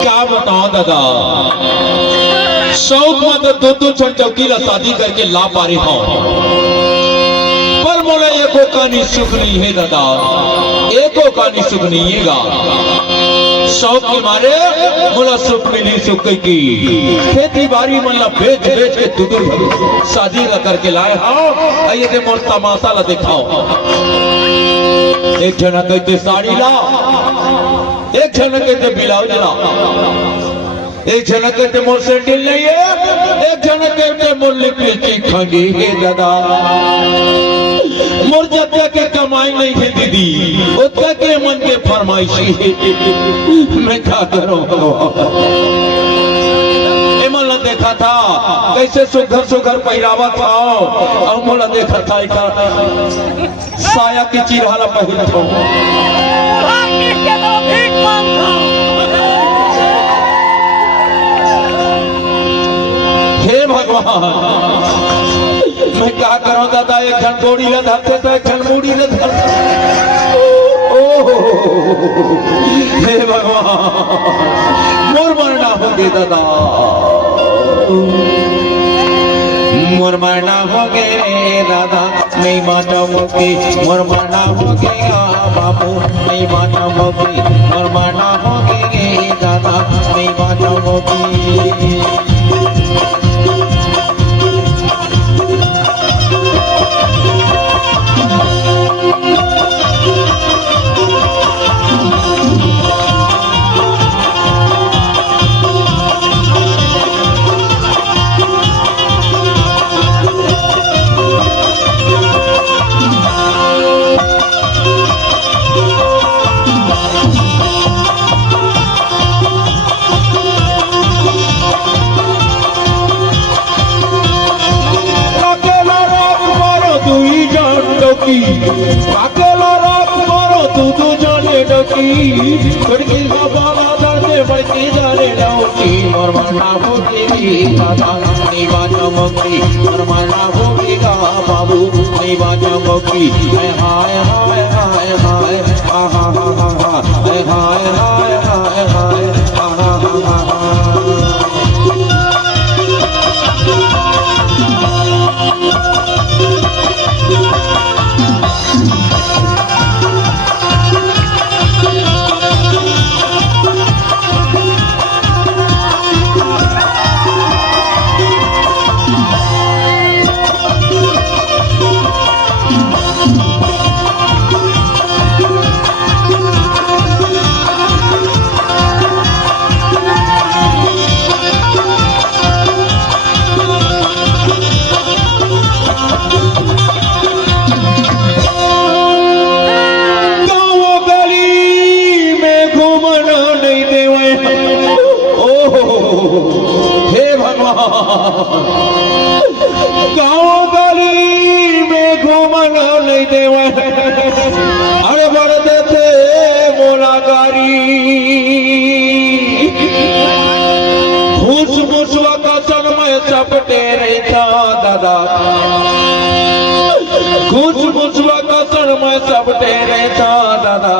क्या बताओ दादा, शौक में तो दो छोट चौकी ला शादी करके ला पा रही हूं, पर मोला एको कहानी सुख नहीं है दादा, एको कहानी सुख नहीं है गा। शौक के मारे मोला सुख मिली, सुख की खेती बाड़ी मन ला बेच बेच के दूध शादी ला करके लाए हाँ। ये मोर तमाशा ला दिखाओ, एक जना कहते साड़ी ला, एक जना कहते ब्लाउज ला, एक जना कहते मोर सैंडल नहीं है, एक जना कहते मोर लिपस्टिक खंगी है दादा। मोर जत्या के कमाई नहीं है दीदी, उतना के मन के फरमाइशी है, मैं क्या करूं। मोला देखा था कैसे सुघर सुघर पहरावा था, और मोला देखा था साया की चिरहाला पहन था। हे भगवान, मैं क्या करूं दादा, एक जन गोड़ी ला धरते तो एक जन मूड़ी ला धरते। ओह हे भगवान, मोर मरना हो गए दादा, मोर मरना हो गए दादा, नहीं माता मोकी, मोर मरना हो गया बाबू, नहीं माता मोकी, मोर मरना हो गए दादा, नहीं माता मोकी। अकेला रात मारो तू जाने डकी, बड़की बाबा जाने बड़की जाने लौकी, मोर मरना होगी दादा, नहीं बाजा मोकी, मोर मरना होगी बाबू, नहीं बाजा मोकी। हाय हाय हाय हाय हाय हा हा हा हा, हाय हाय हाय हाय हाय हा हा हा हा। गाँव गली में घूमना नहीं देवा, अरे बड़ देते मोला गारी, घूस मुसवा का सन में चपटे रहता दादा, घूस मुसवा का सन में चपटे रहता दादा।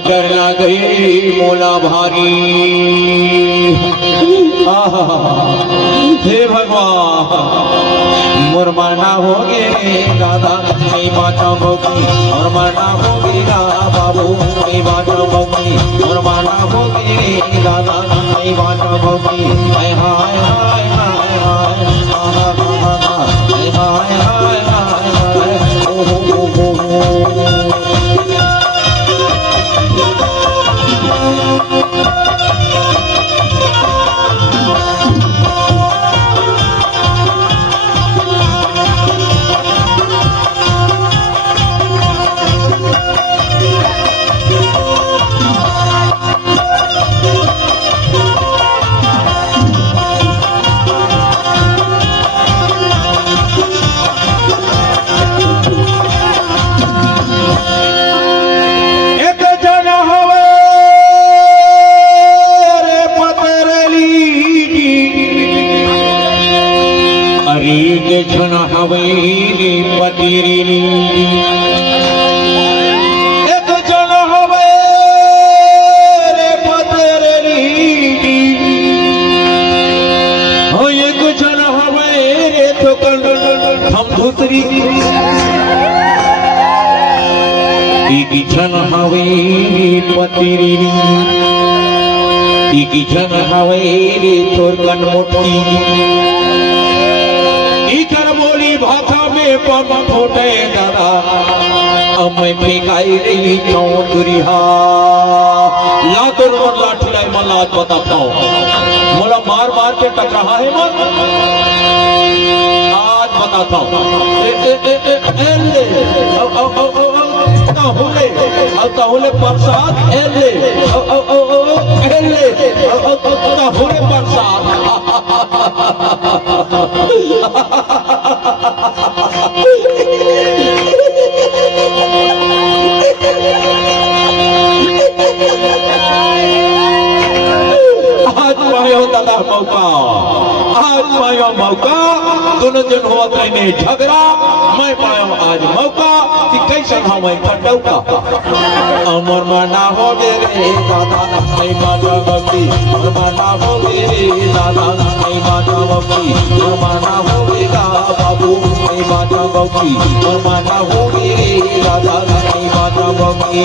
डर ना गई मोला भारी, हे भगवान, मोर मरना हो गए दादा, नहीं बाजा मोकी, मोर मरना हो गया बाबू, नहीं बाजा मोकी, मोर मरना हो गए दादा, नहीं बाजा मोकी। हाय हाय हाय हाय हाय हा हा हा हा, हाय हाय हाय हाय हाय ओ हो हो हो। हवेली पतिरी इगिझन हवे पतिरी इगिझन हवे रे तोर कन मोटी इकर बोली भाषा में पम फूटे दादा अमै फेंकाई रही चौधरीहा ला तोर मन लाठी मन लाज बता पाओ मोला मार मार के टकराहा है मन आज बताता हूँ ताहुले प्रसाद एले ताहुले प्रसाद आज पायो दादा मौका आज पायो मौका दोनों दिन हुआ नहीं झगड़ा मैं पायो आज मौका कि कैसे हम ठंडौका अमर मना हो गे रे दादा नहीं माता बक्ती अमर मना हो गे रे दादा नहीं माता बक्ती अमर मना हो गेगा बाबू नहीं माता बक्ती अमर मना हो गे रे दादा नहीं माता बक्ती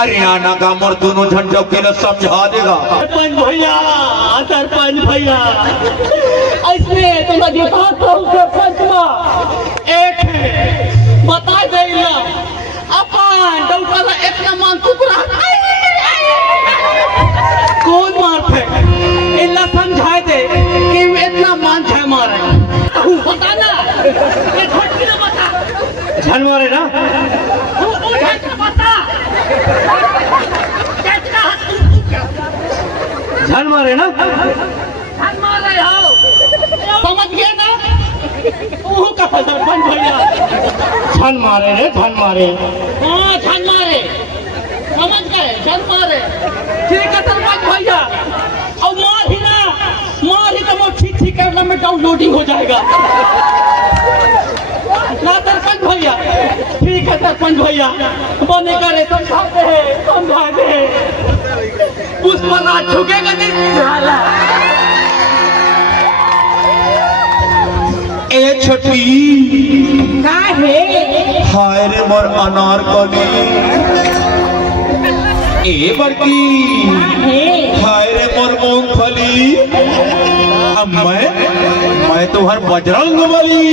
हरियाणा का मोर दोनों झंडों के लिए समझा देगा सरपंच भैया ऐसे तो लगे सरपंच एक बता देगा अपन डौका इतना मान टुकड़ा कौन मारते इतना समझा दे कि इतना मान छे मारे बता ना ये छोटी ना बता झन मारे ना बता झन मारे ना झन मारे हो समझ गए ना वो का सरपंच भैया झन मारे रे झन मारे हाँ झन मारे समझ गए झन मारे ठीक है सरपंच भैया और मार ही तो वो ठीक करने में डाउनलोडिंग हो जाएगा ना सरपंच भैया ठीक है सरपंच भैया बने करे समझाते हैं समझाते हैं पुष्पराज झुकेगा नहीं झाला ए छोटी का है हाय रे मोर अनारकली ए बड़की हाय रे मोर मूंगफली अब मैं तो हर बजरंगबली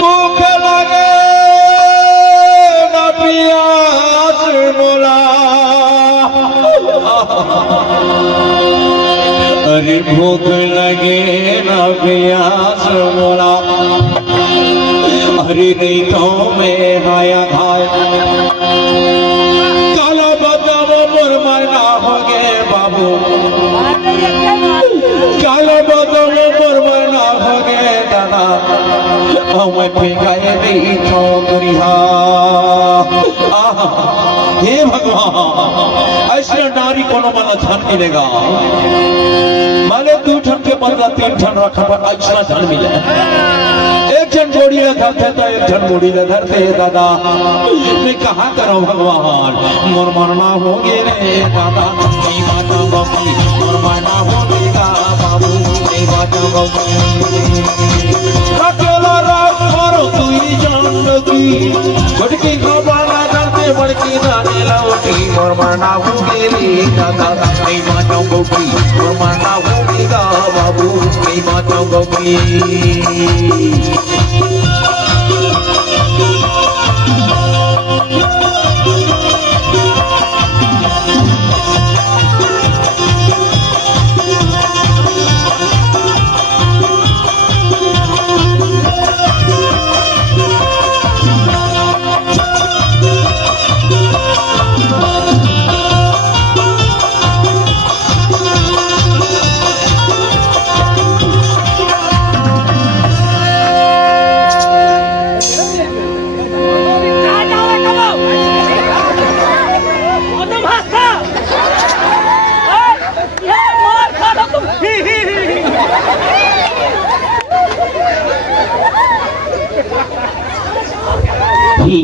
भूख लगे ना प्यास मोला अरे भूख लगे ना प्यास मोला अरे नहीं तो मैं आया घाय काला बदम मोर मरना हो गए बाबू काला बदम मोर मरना हो गए दादा मैं फेंकाए नहीं चौधरीहा हे भगवान ऐसे नारी कोनो माना झन मिलेगा माने 2 ठन के बदला 3 ठन रखा पर ऐसा झन मिले एक जन जोड़ी ला धरते तो एक जन जोड़ी ला धरते दादा मैं कहाँ करो भगवान मोर मरना हो गे रे दादा नहीं माता बाबू मोर मरना हो गेगा बाबू नहीं माता बाबू अकेला रात मारो तू ही जान लगी छोटकी खबाना करते बड़की जाने लौटी मोर मरना हो गे रे दादा नहीं माता बाबू मोर मरना हो गेगा बाबू नहीं माता बाबू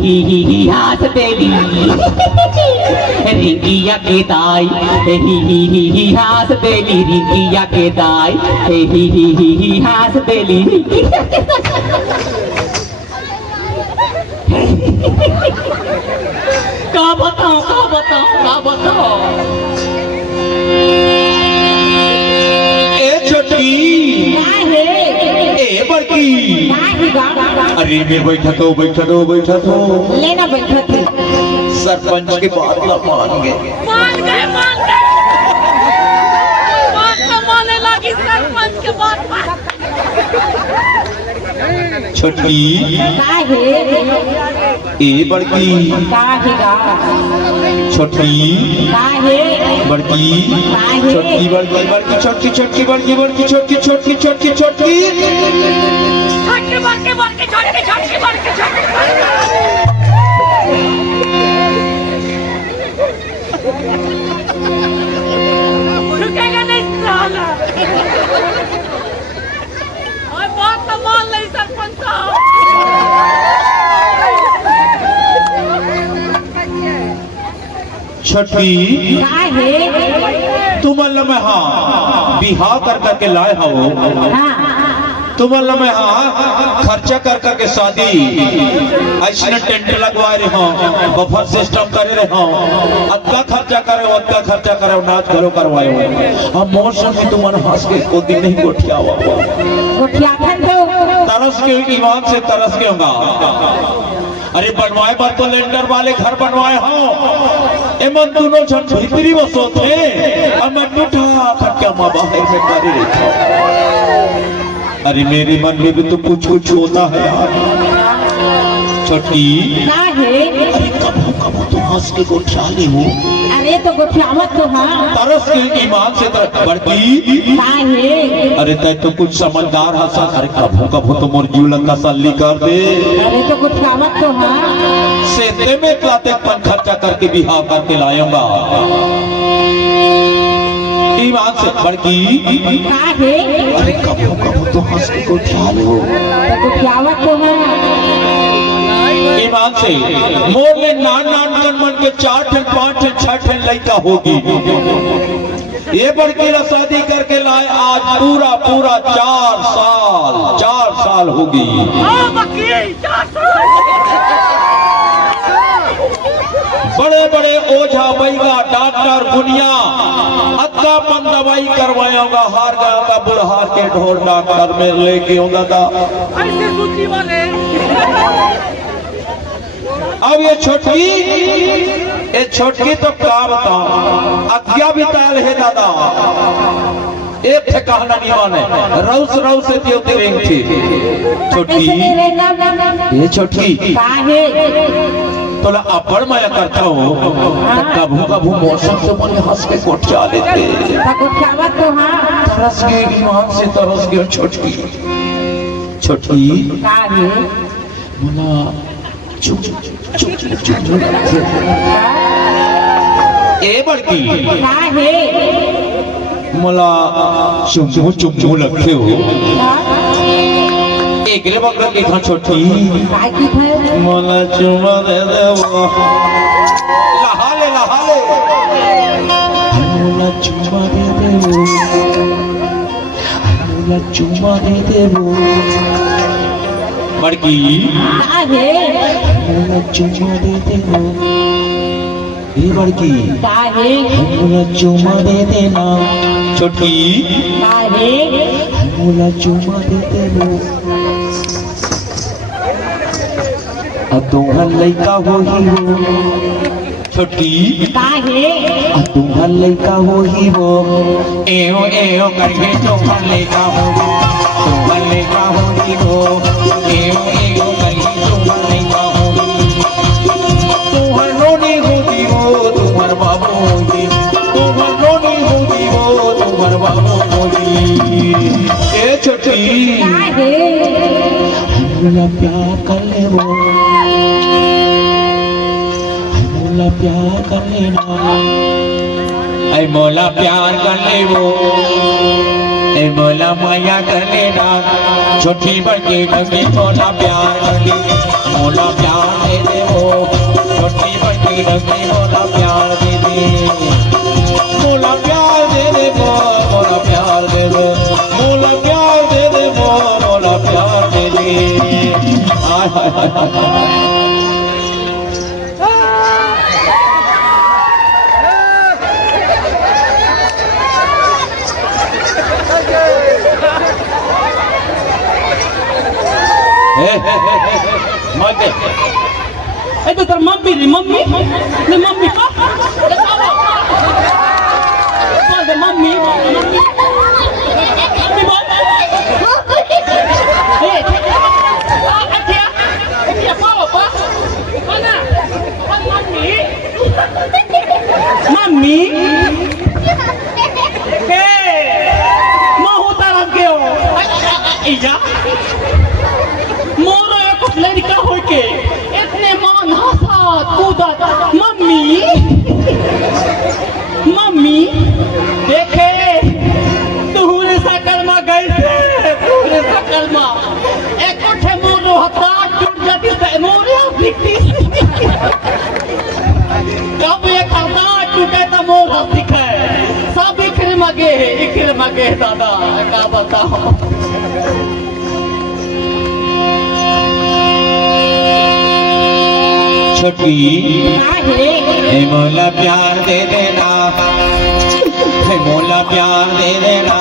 ही हाथ देली रिंकिया के दाई ही हाथ देली रिंकिया के दाई ही हाथ देली का बताओ ए छोटकी ए बड़की अरे मैं बैठा तो लेना बैठा थे सरपंच के बात ना मान गए माने लगी सरपंच के बात छोटकी ए बड़की छोटकी बड़की छोटकी बड़की बड़की छोटकी छोटकी बड़की बड़की छोटकी छोटकी छोटकी छोटकी रुकेगा नहीं साला और बात तो मान ले सरपंच साहब छोटकी तुम में हाँ बिहार कर करके लाए हो तुम में हाँ खर्चा कर करके शादी ऐसा टेंट लगवा रहे हो बफर सिस्टम करे रहे हो अत्ता खर्चा करे नाच करो करवाए हो अब मौसम में तुम हंस के को दिन नहीं गोठिया तरस के ईमान से तरस के होगा अरे बनवाए पर तो लेंटर वाले घर बनवाए हो एमन दोनों जन भीतरी बसो थे और मैं टूटा खटका माँ बाहर में करे रखा अरे मेरे मन में भी तो कुछ होता है यार छोटी अरे कब तो हंस के गोठिया ली हूँ अरे तो गोठियावत तो हाँ तरस के ईमान से बढ़ती अरे तय तो कुछ समझदार हंसा अरे कब तो मोर जीव लंका सल्ली कर दे अरे तो गोठियावत तो हाँ सेते में लाते पन खर्चा करके बिहार करके लाऊंगा ईमान से बढ़ती अरे कब तो हंस के गोठिया लो तो गोठियावत तो हाँ ईमान से मोर में नान मन के 4 ठन 5 ठन 6 ठन लड़का होगी ये बड़की ला शादी करके लाए आज पूरा 4 साल होगी बड़े ओझा बैगा डॉक्टर दुनिया अत्ता पन दवाई करवाऊंगा हार जाऊंगा बुढ़हार के ढोल डॉक्टर में लेके आऊंगा था ऐसे सूची वाले अब ये छोटकी तो क्या बताऊं अज्ञा बिताल है दादा एक ठिकाना नहीं माने रउस से देवते रेंग थी छोटकी ये छोटकी तो ला अपड़ मैं करता हूँ कभू मौसम से मन हंस के कोठिया लेते तरस के ईमान से तरस के छोटकी मना चुप ए बड़की मला चुप लगते हो एकले बकरा की खा छोटी मला चुमा दे देवो लहाले मला चुमा दे देवो मला चुमा दे देवो बड़की मला चुमा दे देवो ये बड़की मला चुमा दे देना छोटी मला चुमा दे देवो अब तुम्हार लड़का हो ही हो छोटी अब तुम्हार लड़का हो ही हो एओ करके तुम्हार लड़का हो ही हो एओ करके तुम्हार लड़का हो तुम्हार रोनी होती हो तुम्हार बाबू होगी तुम्हार रोनी होती हो तुम्हार बाबू होगी ए छोटी हमरा प्यार कर ले वो मोला प्यार कर लेना ऐ मोला प्यार कर ले वो ए मोला माया कर लेना छोटी बड़ी लगे मोला प्यार दे मोला प्यार दे दे वो छोटी बड़ी लगे मोला प्यार दे दे मोला प्यार दे दे मोला प्यार दे दे मोला प्यार दे दे मोला प्यार दे दे हाय हाय हाय मत दे ए तो तेरा मम्मी री मम्मी ने मम्मी का बोल दे मम्मी मम्मी मम्मी बोल ए अच्छा अच्छा पापा mana mami mami mau taran के हो इजा मोरो एक लड़का हो के इतने मान हंसा कूदा मम्मी मम्मी देखे तुहरे सकल में गई से तुहरे सकल में एक उठे मोरो हता टूट जाती से मोरे दिखती कब एक हता टूटे तो मोर हंस दिखे सब इखरे मगे दादा क्या बताओ छोटी मोला प्यार दे देना मोला प्यार दे देना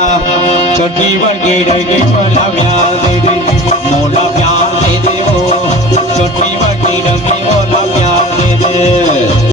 छोटी बड़ी रही मोला प्यार दे दे मोला प्यार दे दे वो छोटी बड़ी रही मोला प्यार दे दे